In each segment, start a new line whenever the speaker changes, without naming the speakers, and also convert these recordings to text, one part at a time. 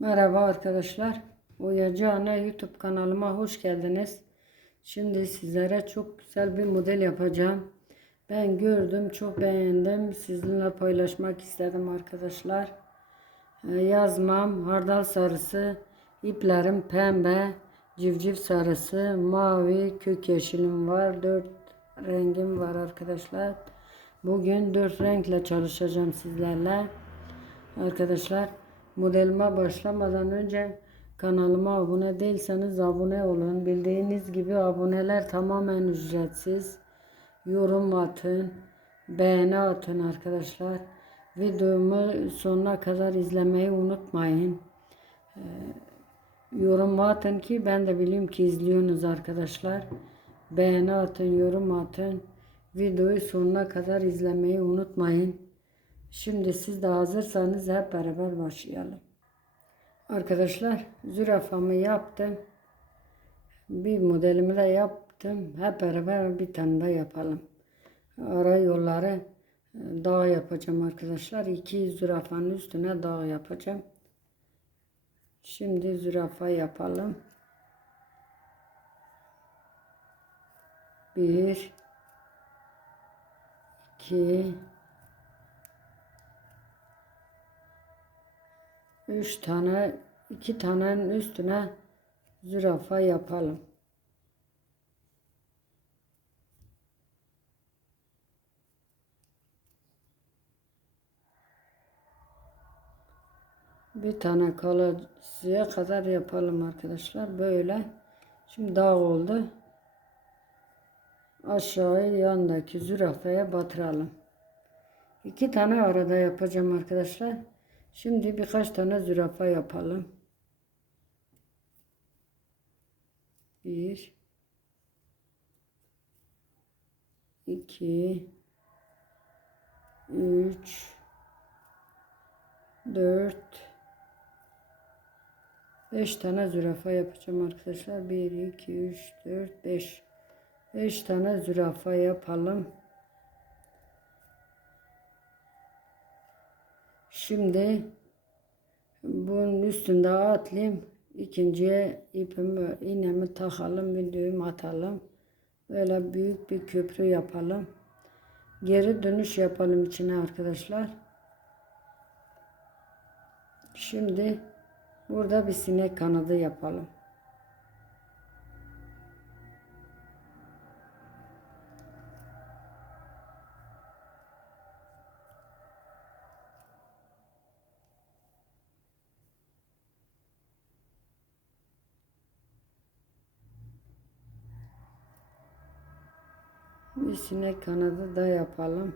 Merhaba arkadaşlar. Oyacağına YouTube kanalıma hoş geldiniz. Şimdi sizlere çok güzel bir model yapacağım. Ben gördüm, çok beğendim. Sizinle paylaşmak istedim arkadaşlar. Ee, Yazmam, hardal sarısı, iplerim pembe, civciv sarısı, mavi, kök yeşilim var. Dört rengim var arkadaşlar. Bugün dört renkle çalışacağım sizlerle. Arkadaşlar modelime başlamadan önce kanalıma abone değilseniz abone olun. Bildiğiniz gibi aboneler tamamen ücretsiz. Yorum atın, beğeni atın arkadaşlar. Videomu sonuna kadar izlemeyi unutmayın. Ee, yorum atın ki ben de bileyim ki izliyorsunuz arkadaşlar. Beğeni atın, yorum atın. Videoyu sonuna kadar izlemeyi unutmayın. Şimdi siz de hazırsanız hep beraber başlayalım. Arkadaşlar zürafamı yaptım. Bir modelimi de yaptım. Hep beraber bir tane de yapalım. Ara yolları e, dağ yapacağım arkadaşlar. İki zürafanın üstüne dağ yapacağım. Şimdi zürafa yapalım. Bir, iki, üç tane, iki tanenin üstüne zürafa yapalım. Bir tane kalıcıya kadar yapalım arkadaşlar. Böyle. Şimdi dağ oldu. Aşağı yandaki zürafaya batıralım. İki tane arada yapacağım arkadaşlar. Şimdi birkaç tane zürafa yapalım. Bir, iki, üç, dört, beş tane zürafa yapacağım arkadaşlar. Bir, iki, üç, dört, beş. Beş tane zürafa yapalım. Şimdi bunun üstünde atlayayım. İkinciye ipimi, iğnemi takalım, bir düğüm atalım. Böyle büyük bir köprü yapalım. Geri dönüş yapalım içine arkadaşlar. Şimdi burada bir sinek kanadı yapalım. Bir sinek kanadı da yapalım.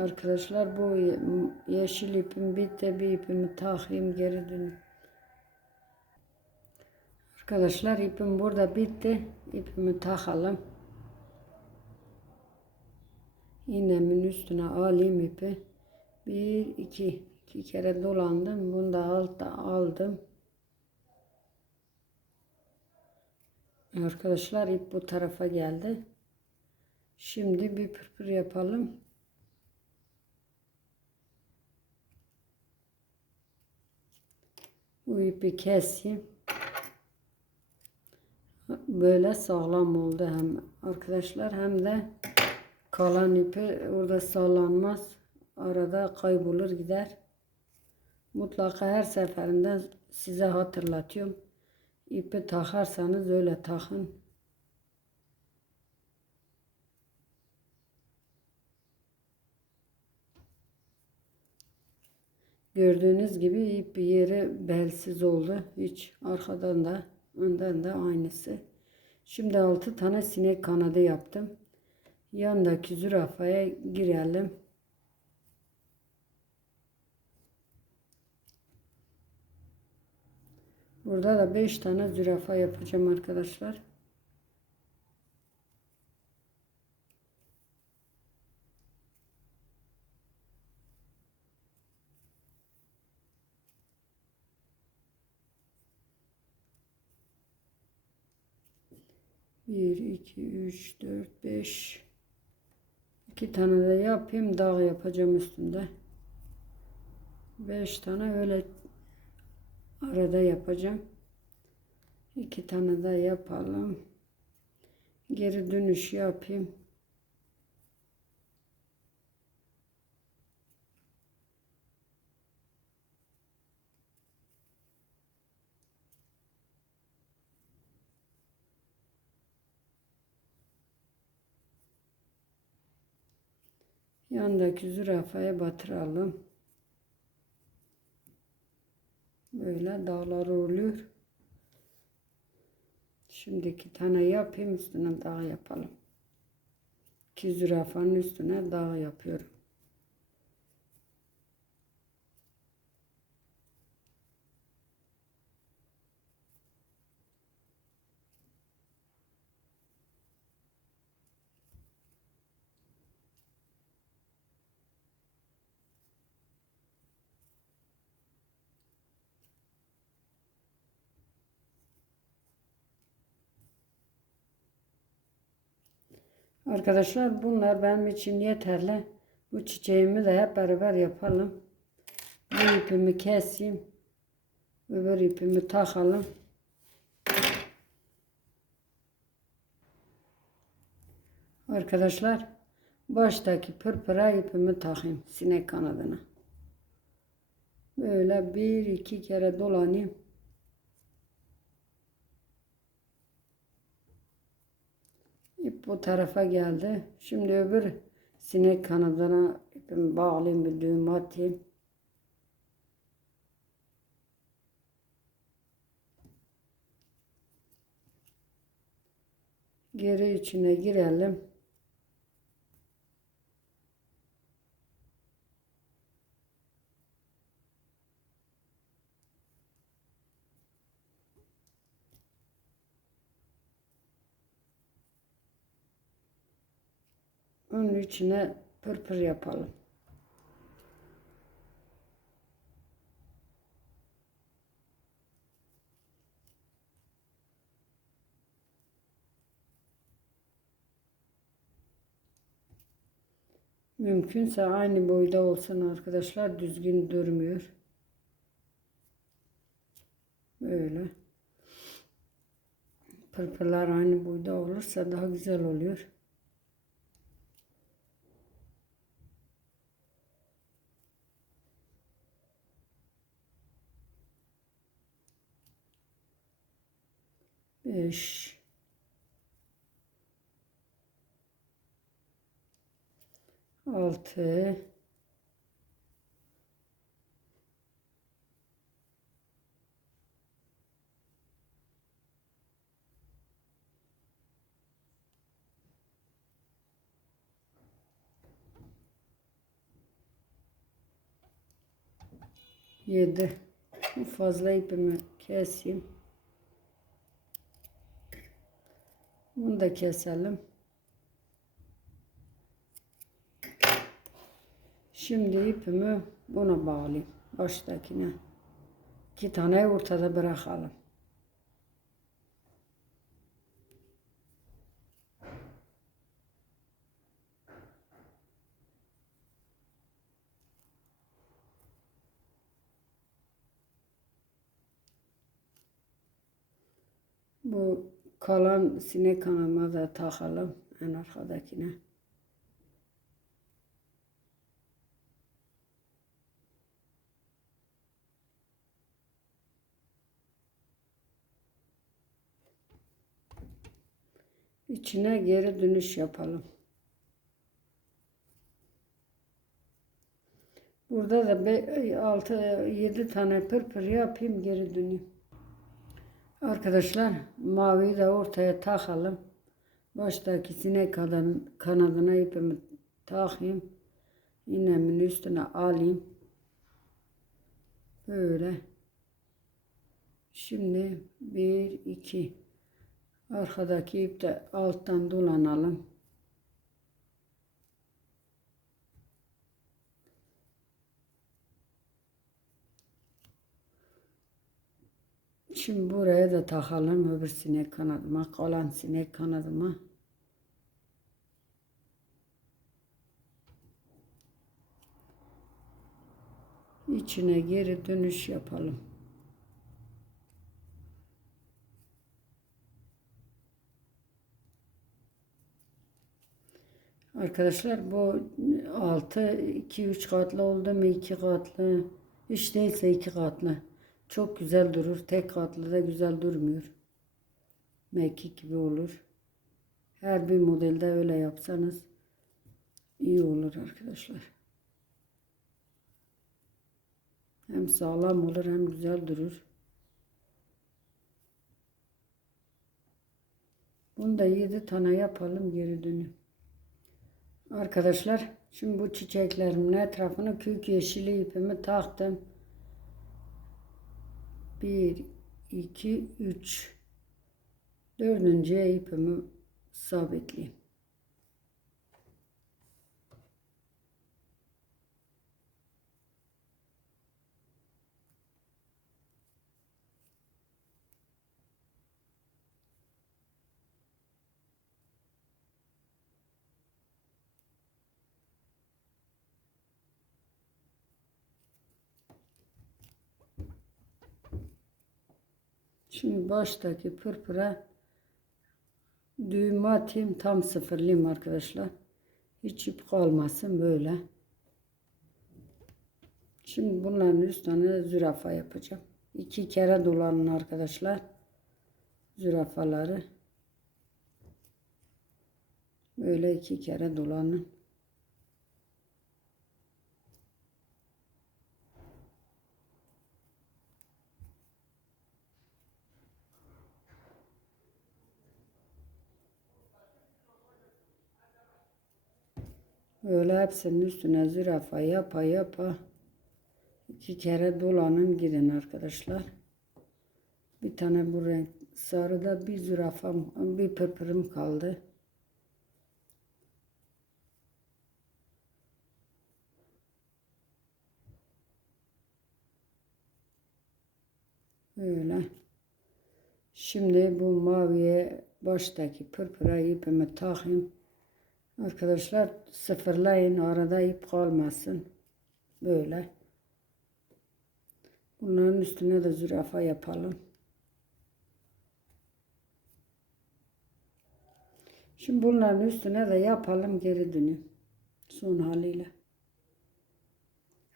Arkadaşlar bu ye- yeşil ipim bitti. Bir ipimi takayım geri döneyim. Arkadaşlar ipim burada bitti. İpimi takalım. İğnemin üstüne alayım ipi. Bir, iki. iki kere dolandım. Bunu da altta aldım. Arkadaşlar ip bu tarafa geldi. Şimdi bir pırpır yapalım. Bu ipi keseyim. Böyle sağlam oldu hem arkadaşlar hem de kalan ipi orada sallanmaz. Arada kaybolur gider. Mutlaka her seferinde size hatırlatıyorum. İpi takarsanız öyle takın. Gördüğünüz gibi ip yeri belsiz oldu. Hiç arkadan da önden de aynısı. Şimdi 6 tane sinek kanadı yaptım. Yandaki zürafaya girelim. Burada da 5 tane zürafa yapacağım arkadaşlar. 1, 2, 3, 4, 5. İki tane de yapayım. Dağ yapacağım üstünde. 5 tane öyle arada yapacağım. İki tane de yapalım. Geri dönüş yapayım. Yandaki zürafaya batıralım. Böyle dağlar oluyor. Şimdi iki tane yapayım üstüne dağ yapalım. İki zürafanın üstüne dağ yapıyorum. Arkadaşlar bunlar benim için yeterli. Bu çiçeğimi de hep beraber yapalım. Bu ipimi keseyim. Öbür ipimi takalım. Arkadaşlar baştaki pırpıra ipimi takayım sinek kanadına. Böyle bir iki kere dolanayım. İp bu tarafa geldi. Şimdi öbür sinek kanadına bağlayayım bir düğüm atayım. Geri içine girelim. Onun içine pırpır yapalım. Mümkünse aynı boyda olsun arkadaşlar. Düzgün durmuyor. Böyle. Pırpırlar aynı boyda olursa daha güzel oluyor. Beş. Altı. Yedi. Bu fazla ipimi keseyim. Bunu da keselim. Şimdi ipimi buna bağlayayım. Baştakine. İki tane ortada bırakalım. Bu kalan sinek kanama da takalım en arkadakine. İçine geri dönüş yapalım. Burada da 6 7 tane pırpır yapayım geri döneyim. Arkadaşlar maviyi de ortaya takalım. Baştaki sinek kanadına ipimi takayım. İğnemin üstüne alayım. Böyle. Şimdi bir iki arkadaki ip de alttan dolanalım. Şimdi buraya da takalım öbür sinek kanadıma, kalan sinek kanadıma. İçine geri dönüş yapalım. Arkadaşlar bu altı 2 3 katlı oldu mu 2 katlı hiç değilse 2 katlı. Çok güzel durur. Tek katlı da güzel durmuyor. Mekik gibi olur. Her bir modelde öyle yapsanız iyi olur arkadaşlar. Hem sağlam olur hem güzel durur. Bunu da 7 tane yapalım geri dönüp. Arkadaşlar şimdi bu çiçeklerimin etrafına kök yeşili ipimi taktım. 1 2 3 Dördüncüye ipimi sabitleyeyim. Şimdi baştaki pırpıra düğme atayım tam sıfırlayayım arkadaşlar. Hiç ip kalmasın böyle. Şimdi bunların üstüne zürafa yapacağım. İki kere dolanın arkadaşlar. Zürafaları. Böyle iki kere dolanın. Öyle hepsinin üstüne zürafa yapa yapa iki kere dolanın gidin arkadaşlar. Bir tane bu renk sarıda bir zürafam bir pırpırım kaldı. Öyle. Şimdi bu maviye baştaki pırpıra ipimi takayım. Arkadaşlar sıfırlayın arada ip kalmasın. Böyle. Bunların üstüne de zürafa yapalım. Şimdi bunların üstüne de yapalım geri dönüyorum. Son haliyle.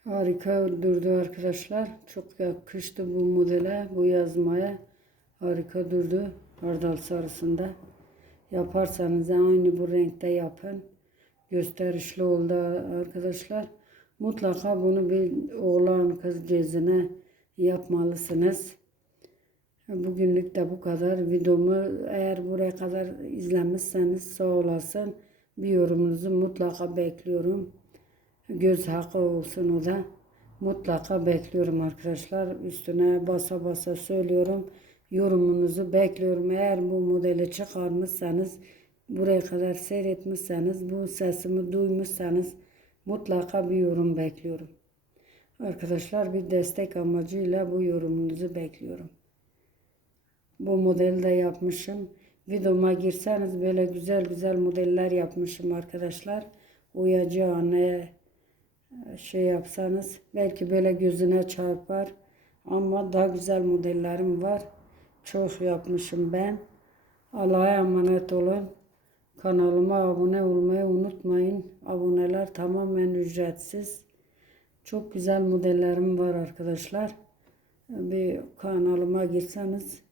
Harika durdu arkadaşlar. Çok yakıştı bu modele, bu yazmaya. Harika durdu. Hardal sarısında. Yaparsanız aynı bu renkte yapın. Gösterişli oldu arkadaşlar. Mutlaka bunu bir oğlan kız cezine yapmalısınız. Bugünlük de bu kadar. Videomu eğer buraya kadar izlemişseniz sağ olasın. Bir yorumunuzu mutlaka bekliyorum. Göz hakkı olsun o da. Mutlaka bekliyorum arkadaşlar. Üstüne basa basa söylüyorum yorumunuzu bekliyorum. Eğer bu modeli çıkarmışsanız, buraya kadar seyretmişseniz, bu sesimi duymuşsanız mutlaka bir yorum bekliyorum. Arkadaşlar bir destek amacıyla bu yorumunuzu bekliyorum. Bu modeli de yapmışım. Videoma girseniz böyle güzel güzel modeller yapmışım arkadaşlar. Uyacağını şey yapsanız belki böyle gözüne çarpar. Ama daha güzel modellerim var. Çok yapmışım ben. Allah'a emanet olun. Kanalıma abone olmayı unutmayın. Aboneler tamamen ücretsiz. Çok güzel modellerim var arkadaşlar. Bir kanalıma girseniz